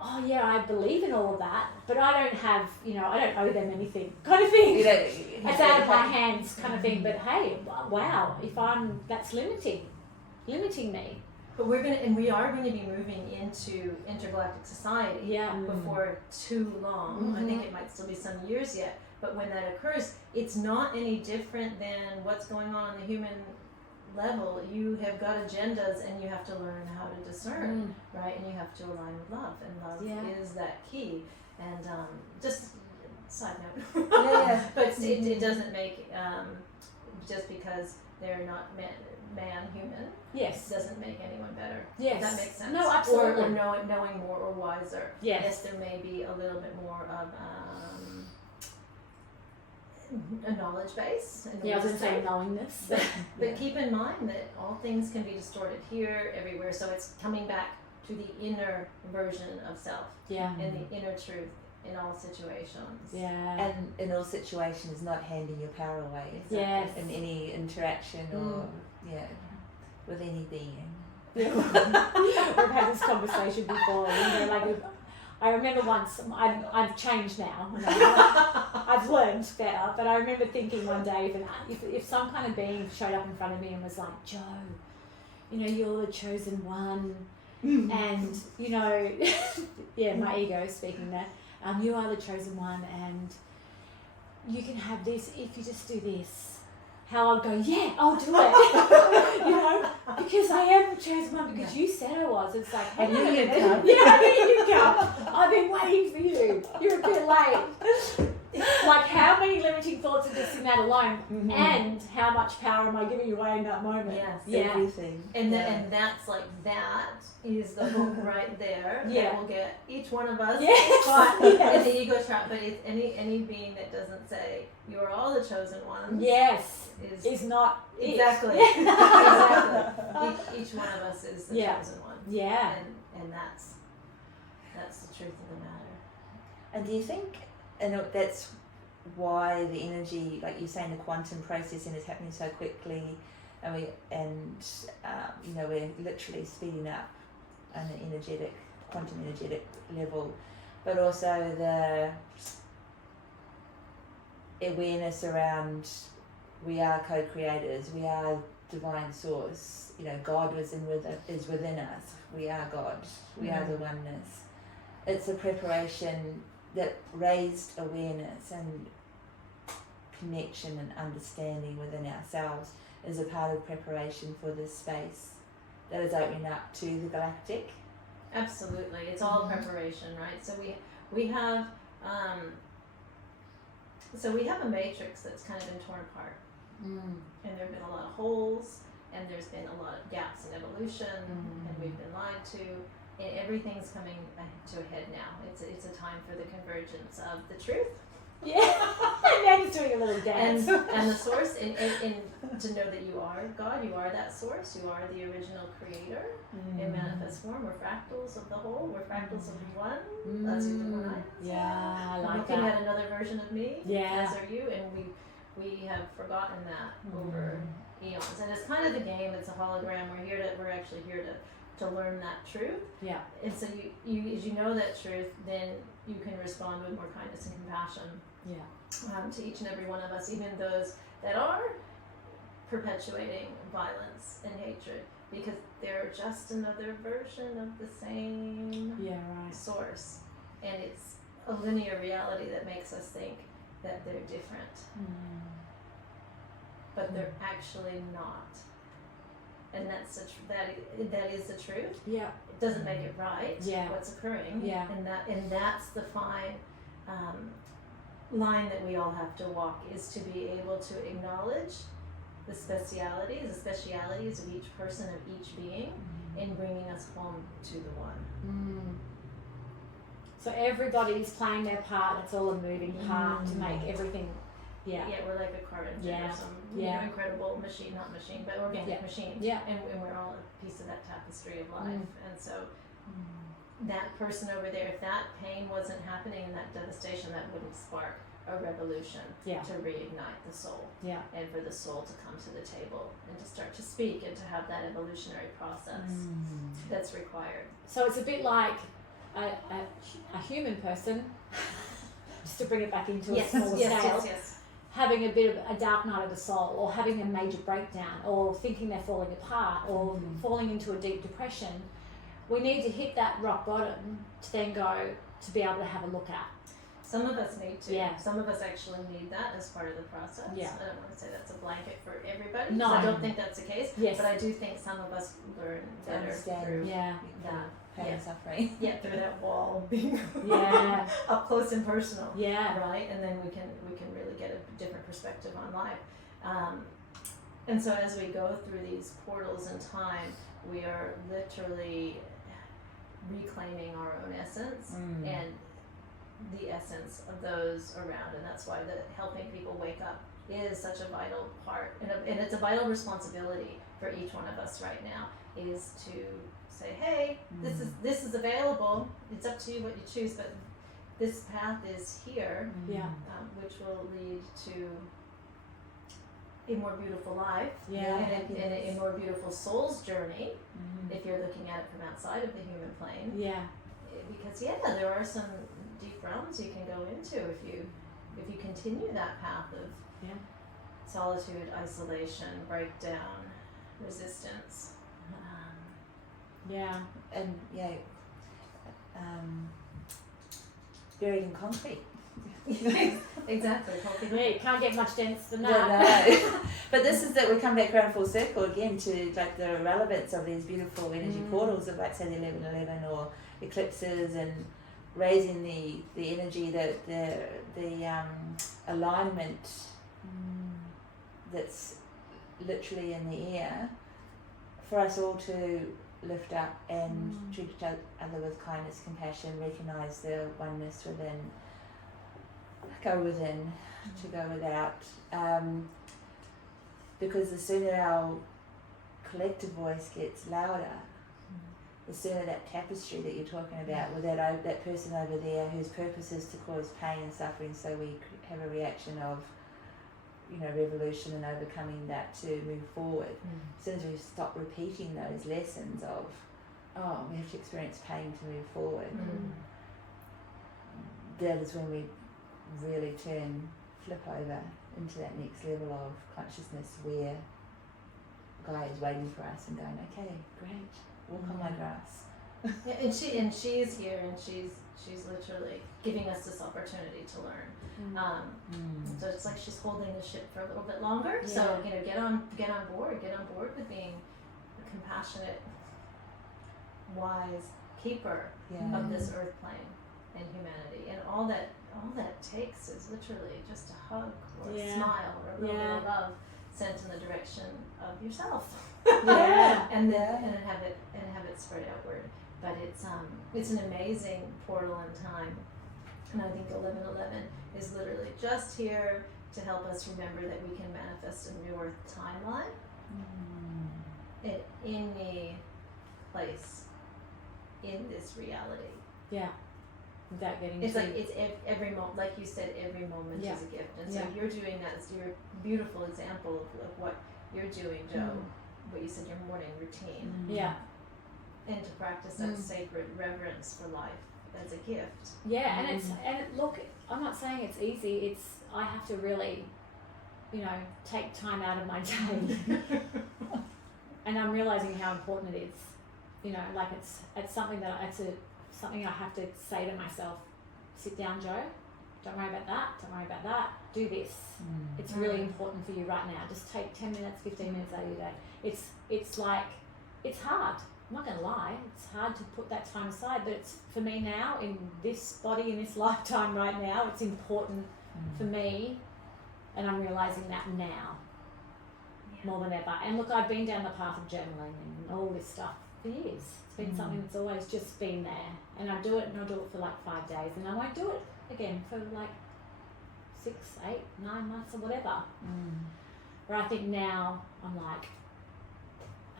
oh yeah, I believe in all of that, but I don't have, you know, I don't owe them anything, kind of thing. It's out of my hands, kind of thing. But hey, wow, that's limiting me. But we are going to be moving into intergalactic society Yeah. before too long. I think it might still be some years yet. But when that occurs, it's not any different than what's going on the human level. You have got agendas, and you have to learn how to discern, right? And you have to align with love, and love is that key. And just side note, but it doesn't make just because they're not man human. Yes. Doesn't make anyone better. Yes. If that makes sense. No, absolutely. Or knowing more or wiser. Yes. There may be a little bit more of a knowledge base. Yeah, I was going to say knowingness. But keep in mind that all things can be distorted here, everywhere. So it's coming back to the inner version of self Yeah. and the inner truth in all situations. Yeah. And in all situations, not handing your power away. Yes. In any interaction or with any being. We've had this conversation before. You know, like I remember once. I've changed now. I've learned better. But I remember thinking one day, if some kind of being showed up in front of me and was like, Joe, you know, you're the chosen one, and you know, my ego speaking there. You are the chosen one, and you can have this if you just do this. How I'll go, yeah, I'll do it. You know, because I am the chosen one, because you said I was. It's like, hey, I knew you'd come. Yeah, I knew you'd come. I've been waiting for you. You're a bit late. Like, how many limiting thoughts are just in that alone, Mhm. and how much power am I giving away in that moment? Yes. Yeah. Everything. And yeah. and that's like that is the hook right there Yeah. that will get each one of us Yes. caught Yes. in the ego trap. But it's any being that doesn't say you are all the chosen ones. Yes. Is Is not it. exactly Yeah. exactly. Each one of us is the Yeah. chosen one. Yeah. And that's the truth of the matter. And do you think, and that's why the energy, like you're saying, the quantum processing is happening so quickly, and we're literally speeding up on an quantum energetic level, but also the awareness around we are co-creators, we are divine source. God is within us. We are God. We are the oneness. It's a preparation that raised awareness and connection and understanding within ourselves is a part of preparation for this space that is opening up to the galactic. Absolutely, it's all preparation, right? So we have a matrix that's kind of been torn apart, and there have been a lot of holes, and there's been a lot of gaps in evolution, and we've been lied to, and everything's coming to a head now. It's a time for the convergence of the truth. Yeah. And now he's doing a little dance. And the source, and to know that you are God, you are that source, you are the original creator in manifest form. We're fractals of the whole, we're fractals of one. That's who the one is. Yeah, I like Looking that. at another version of me, Yeah. as are you, and we have forgotten that over eons. And it's kind of the game, it's a hologram. We're actually here to learn that truth. Yeah. And so you as you know that truth, then you can respond with more kindness and compassion. Yeah. To each and every one of us, even those that are perpetuating violence and hatred, because they're just another version of the same source, and it's a linear reality that makes us think that they're different, but they're actually not, and that is the truth. Yeah. It doesn't make it right. Yeah. What's occurring. Yeah. And that's the fine line that we all have to walk, is to be able to acknowledge the specialities of each person, of each being, in bringing us home to the one. So everybody's playing their part. It's all a moving part to make everything. Yeah. Yeah, we're like a car engine or some incredible machine, not machine, but organic machine. Yeah. And we're all a piece of that tapestry of life. And so that person over there, if that pain wasn't happening and that devastation, that wouldn't spark a revolution to reignite the soul. Yeah. And for the soul to come to the table and to start to speak and to have that evolutionary process that's required. So it's a bit like a human person, just to bring it back into a smaller scale, having a bit of a dark night of the soul, or having a major breakdown, or thinking they're falling apart, or falling into a deep depression. We need to hit that rock bottom to then go to be able to have a look at. Some of us need to. Yeah. Some of us actually need that as part of the process. Yeah. I don't want to say that's a blanket for everybody. No. 'Cause I don't think that's the case. Yes. But I do think some of us learn better understand. through Yeah. that. Pain and suffering. Yeah, through that wall being Yeah. up close and personal. Yeah. Right? And then we can really get a different perspective on life. And so as we go through these portals in time, we are literally reclaiming our own essence and the essence of those around, and that's why helping people wake up is such a vital part, and it's a vital responsibility for each one of us right now, is to say, hey, this is available, it's up to you what you choose, but this path is here, which will lead to a more beautiful life, and a more beautiful soul's journey, if you're looking at it from outside of the human plane. Yeah. Because there are some deep realms you can go into if you continue that path of solitude, isolation, breakdown, resistance. And buried in concrete. Exactly. Yeah, you can't get much denser than No, that. no. But this is that we come back around full circle again to like the relevance of these beautiful energy portals of, like, say, the 1111 or eclipses, and raising the energy, the alignment that's literally in the air, for us all to lift up and treat each other with kindness, compassion, recognise the oneness within, go within, to go without, because the sooner our collective voice gets louder, the sooner that tapestry that you're talking about, with that person over there whose purpose is to cause pain and suffering, so we have a reaction of, revolution and overcoming that to move forward. As soon as we stop repeating those lessons of, we have to experience pain to move forward, that is when we really flip over into that next level of consciousness where Gaia is waiting for us and going, okay, great, walk on my grass. Yeah, and she is here, and she's literally giving us this opportunity to learn. So it's like she's holding the ship for a little bit longer. Yeah. So get on board with being a compassionate, wise keeper of this earth plane and humanity, and all that takes is literally just a hug or a smile or a little bit of love sent in the direction of yourself. and then have it spread outward. But it's an amazing portal in time, and I think 1111 is literally just here to help us remember that we can manifest a new earth timeline at any place in this reality. Yeah. Without getting it's every moment, like you said, every moment is a gift, and so you're doing that. It's your beautiful example of what you're doing, Joe. What you said, your morning routine. And to practice that sacred reverence for life as a gift. Yeah, and look, I'm not saying it's easy. I have to really, take time out of my day, and I'm realizing how important it is. Like it's something something I have to say to myself. Sit down, Joe. Don't worry about that. Don't worry about that. Do this. It's really important for you right now. Just take 10 minutes, 15 minutes out of your day. It's hard. I'm not going to lie. It's hard to put that time aside, but it's for me now, in this body, in this lifetime right now, it's important for me, and I'm realising that now more than ever. And look, I've been down the path of journaling and all this stuff for years. It's been something that's always just been there, and I do it, and I'll do it for like 5 days, and I won't do it again for like 6, 8, 9 months or whatever. Where I think now I'm like,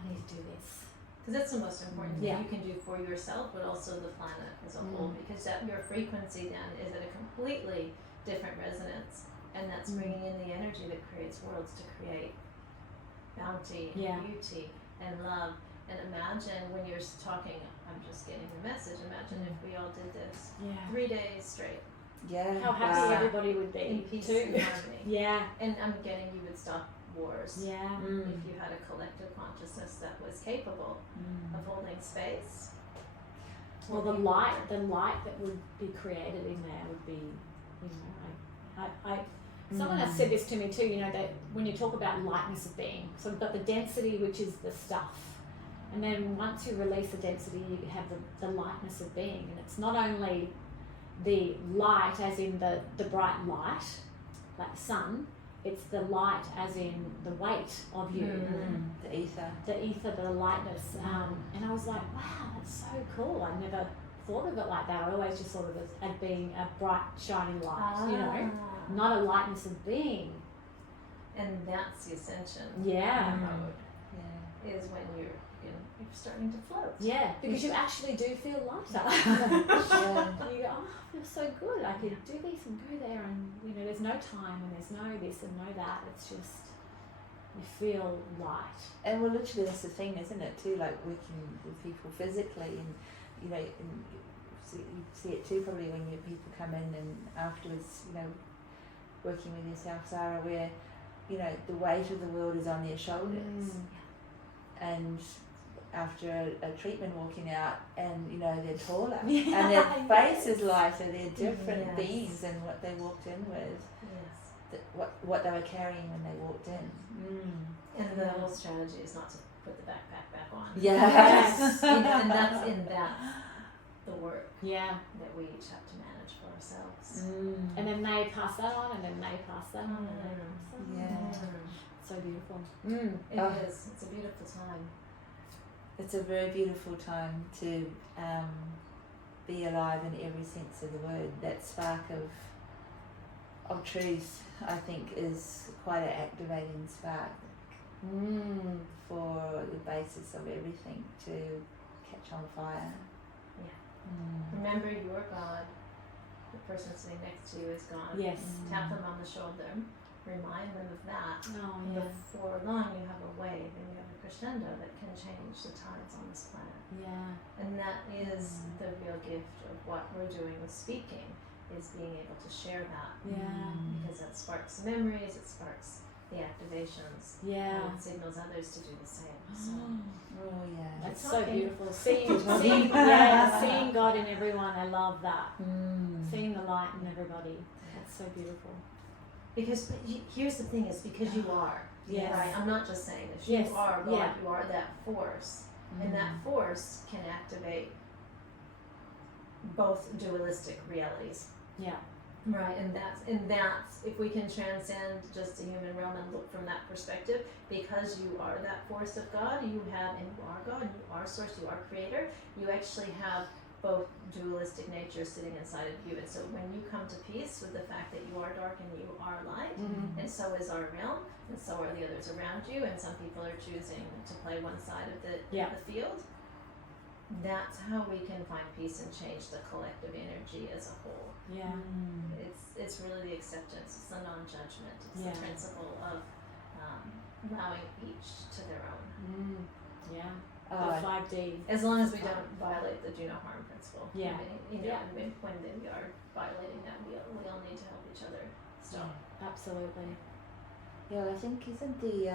I need to do this. Because that's the most important thing you can do for yourself, but also the planet as a whole, because your frequency then is at a completely different resonance, and that's bringing in the energy that creates worlds, to create bounty and beauty and love. And imagine when you're talking, I'm just getting the message, imagine if we all did this 3 days straight. How happy everybody would be. In peace too. and harmony. And I'm getting you would stop wars. If you had a collective consciousness that was capable of holding space. Well, the light that would be created in there would be, someone has said this to me too, that when you talk about lightness of being, so we've got the density, which is the stuff, and then once you release the density, you have the lightness of being, and it's not only the light as in the bright light, like the sun, it's the light as in the weight of you, the ether, the lightness, and I was like, wow, that's so cool. I never thought of it like that. I always just thought of it as being a bright, shining light, not a lightness of being. And that's the ascension mode. Is when you're starting to float. Because you actually do feel lighter. You go, I feel so good. I can do this and go there, and there's no time, and there's no this and no that. It's just you feel light. And well, literally that's the thing, isn't it? Too, like working with people physically, and and you see it too probably when people come in and afterwards, working with yourself, Zhara, where the weight of the world is on their shoulders, and after a treatment walking out, and they're taller, and their face is lighter, they're different beings than what they walked in with, what they were carrying when they walked in. And the whole strategy is not to put the backpack back on. And that's the work that we each have to manage for ourselves. And then they pass that on, and then they pass that on, and they pass that on. So beautiful. It is. It's a beautiful time. It's a very beautiful time to be alive in every sense of the word. That spark of truth, I think, is quite an activating spark for the basis of everything to catch on fire. Remember, you are God. The person sitting next to you is God. Yes. Tap them on the shoulder. Remind them of that. Oh, yeah. Before long, you have a wave and you have a crescendo that can change the tides on this planet. Yeah. And that is the real gift of what we're doing with speaking, is being able to share that. Yeah. Because that sparks memories, it sparks the activations, Yeah. and it signals others to do the same. So Oh yeah. That's It's so okay. beautiful. Seeing God in everyone. I love that. Seeing the light in everybody. That's so beautiful. because here's the thing is because you are. Yes. Right? I'm not just saying this. Yes. You are God. Yeah. You are that force. And that force can activate both dualistic realities. Yeah. Right, and that's if we can transcend just the human realm and look from that perspective, because you are that force of God, you have, and you are God, you are source, you are creator, you actually have both dualistic natures sitting inside of you. And so when you come to peace with the fact that you are dark and you are light, and so is our realm, and so are the others around you, and some people are choosing to play one side of the field, that's how we can find peace and change the collective energy as a whole. Yeah. It's really the acceptance, it's the non-judgment, it's the principle of allowing each to their own. Yeah. The 5D. As long as we don't violate the do no harm principle. Yeah. I mean, you know, when we are violating that, we all need to help each other still. Absolutely. Yeah, I think isn't the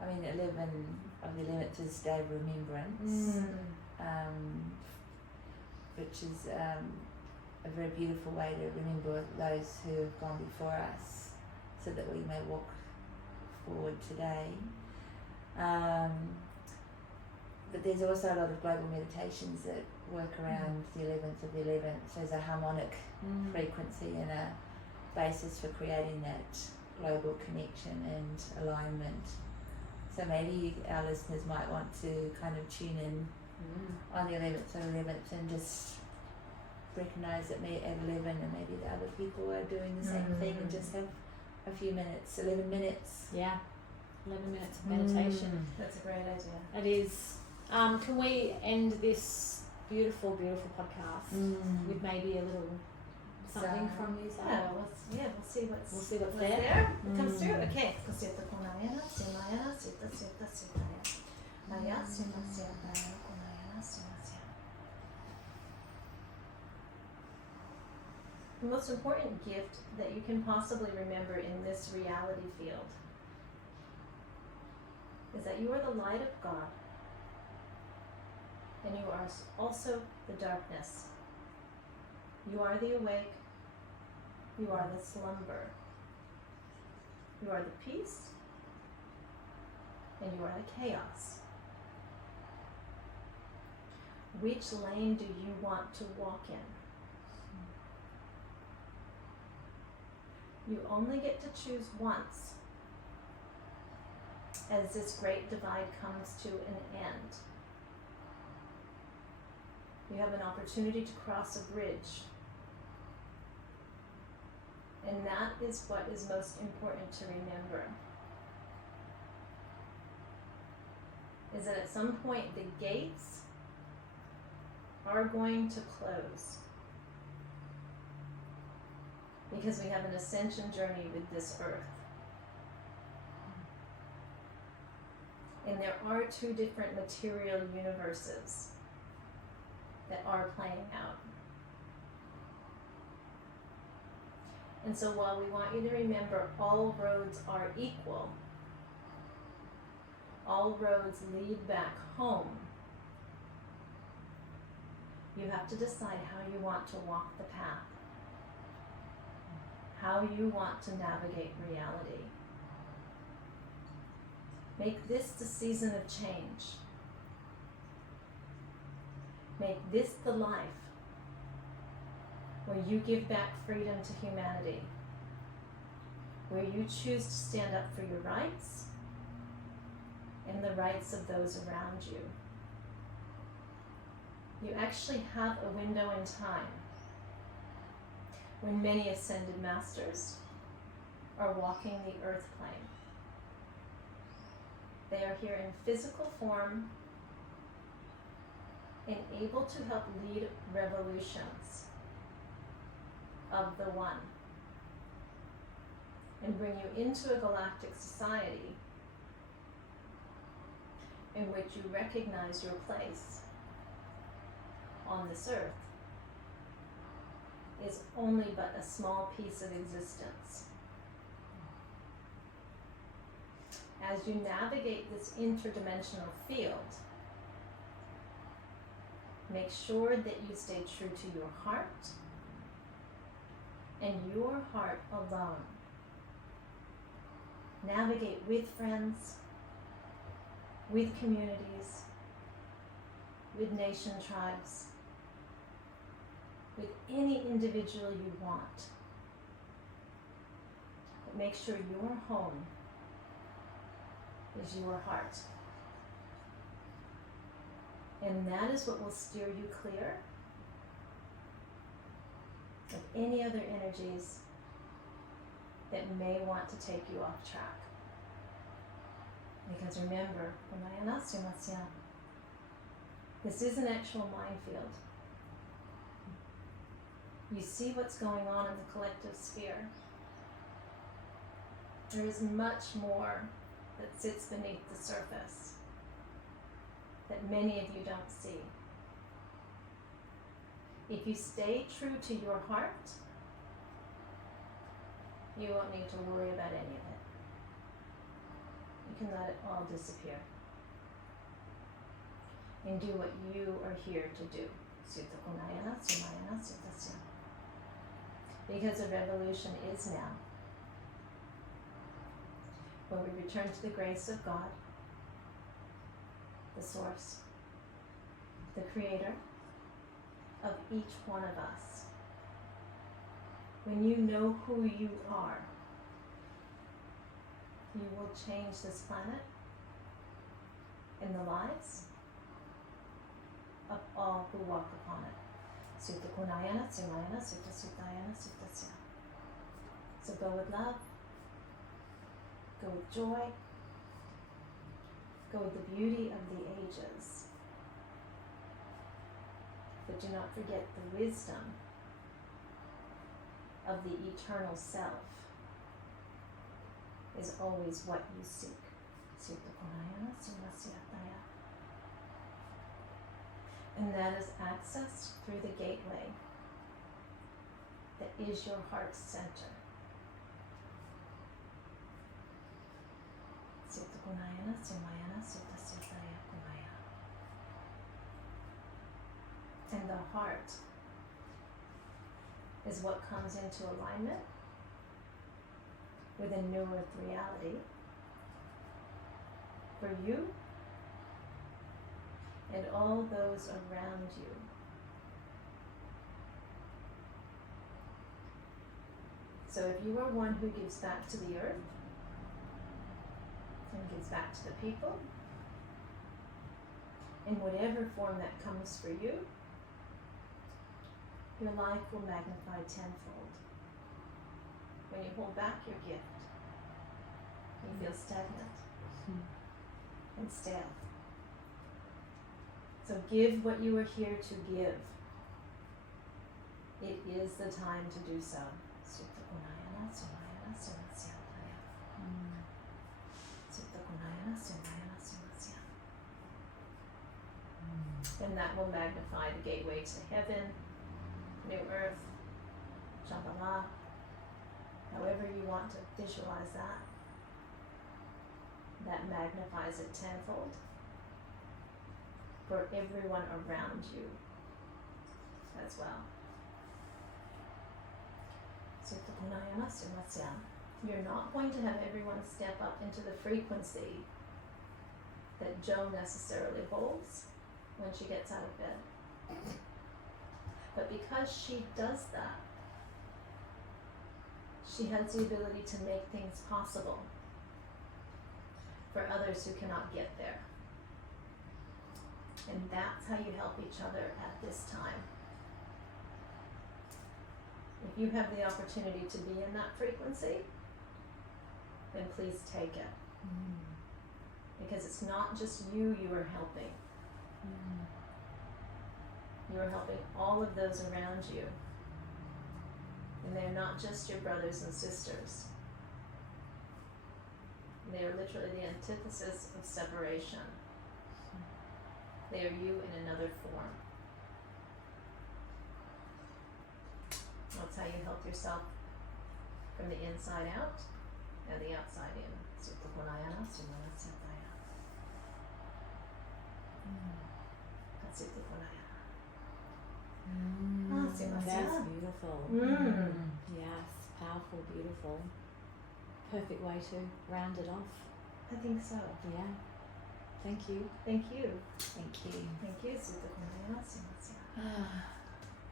11 of the 11th is Day of Remembrance, which is a very beautiful way to remember those who have gone before us, so that we may walk forward today. But there's also a lot of global meditations that work around the 11th of the 11th. There's a harmonic frequency and a basis for creating that global connection and alignment. So maybe our listeners might want to kind of tune in on the 11th and 11th and just recognize that at 11 and maybe the other people are doing the same thing, and just have a few minutes, 11 minutes. Yeah. 11 minutes of meditation. That's a great idea. It is. Can we end this beautiful, beautiful podcast with maybe a little something from you, Zara? We'll see what's there. It comes through. Okay. Kusita kunayana, simaya, sita sita sitaya. Maya, sima siya, kunayana, sima siya. The most important gift that you can possibly remember in this reality field is that you are the light of God, and you are also the darkness. You are the awake, you are the slumber, you are the peace, and you are the chaos. Which lane do you want to walk in? You only get to choose once as this great divide comes to an end. You have an opportunity to cross a bridge. And that is what is most important to remember. Is that at some point the gates are going to close. Because we have an ascension journey with this earth. And there are two different material universes that are playing out. And so while we want you to remember all roads are equal, all roads lead back home, you have to decide how you want to walk the path, how you want to navigate reality. Make this the season of change. Make this the life where you give back freedom to humanity, where you choose to stand up for your rights and the rights of those around you. You actually have a window in time when many ascended masters are walking the earth plane. They are here in physical form and able to help lead revolutions of the one and bring you into a galactic society in which you recognize your place on this earth is only but a small piece of existence. As you navigate this interdimensional field, make sure that you stay true to your heart and your heart alone. Navigate with friends, with communities, with nation tribes, with any individual you want. But make sure your home is your heart. And that is what will steer you clear of any other energies that may want to take you off track. Because remember, this is an actual minefield. You see what's going on in the collective sphere. There is much more that sits beneath the surface that many of you don't see. If you stay true to your heart, you won't need to worry about any of it. You can let it all disappear and do what you are here to do. Because the revolution is now. When we return to the grace of God, the source, the creator of each one of us. When you know who you are, you will change this planet and the lives of all who walk upon it. So go with love, go with joy, go with the beauty of the ages. But do not forget the wisdom of the eternal self is always what you seek. And that is accessed through the gateway that is your heart's center. And the heart is what comes into alignment with a new earth reality for you and all those around you. So if you are one who gives back to the earth and gives back to the people, in whatever form that comes for you, your life will magnify tenfold. When you hold back your gift, you feel stagnant and stale. So give what you are here to give. It is the time to do so. And that will magnify the gateway to heaven, new earth, Shambhala, however you want to visualize that. That magnifies it tenfold for everyone around you as well. You're not going to have everyone step up into the frequency that Jo necessarily holds when she gets out of bed. But because she does that, She has the ability to make things possible for others who cannot get there. And that's how you help each other at this time. If you have the opportunity to be in that frequency, then please take it. Because it's not just you are helping. You are helping all of those around you. And they're not just your brothers and sisters. They are literally the antithesis of separation. They are you in another form. That's how you help yourself from the inside out and the outside in. Suthukunayana, Sumanasyathaya. Suthukunayana. That's beautiful. Yes, powerful, beautiful. Perfect way to round it off. I think so. Yeah. Thank you. Thank you. Thank you. Thank you, Suthukunayana, Sumanasyathaya.